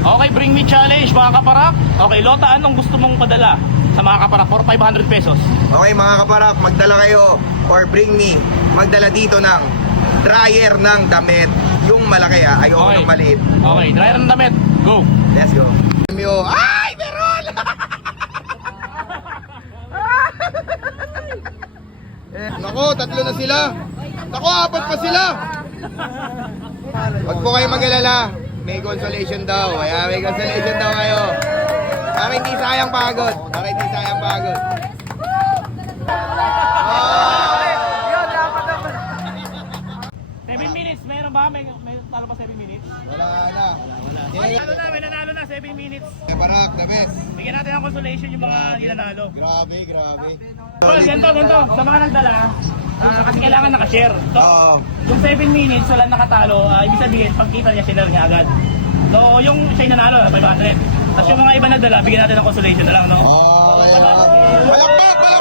Okay, bring me challenge mga kaparak. Okay, Lota, anong gusto mong padala sa mga kaparak for 500 pesos? Okay mga kaparak, magdala kayo or bring me, magdala dito ng dryer ng damit. Yung malaki ayoko Okay. ng maliit. Okay, dryer ng damit. Go! Let's go. Ay, meron! Nako, tatlo na sila. Nako, apat pa sila. Huwag po kayo mag-alala. May consolation daw. Kaya may consolation daw kayo. Para hindi sayang pagod. Para hindi sayang pagod. Oh! 7 minutes, meron ba? May talo pa 7 minutes? Wala na. May nanalo na 7 minutes. Parak, the best. Bigyan natin ng consolation yung mga nilanalo. Grabe, grabe. Well, ganito. Sa mga nagdala, kasi kailangan nakashare. So, Oo. yung 7 minutes, wala nakatalo, ibig sabihin, pagkita niya, share niya agad. So, yung siya yung nanalo, 500. Tapos yung mga iba nagdala, bigyan natin ng consolation na lang, no? Oh, palakpak! Palakpak!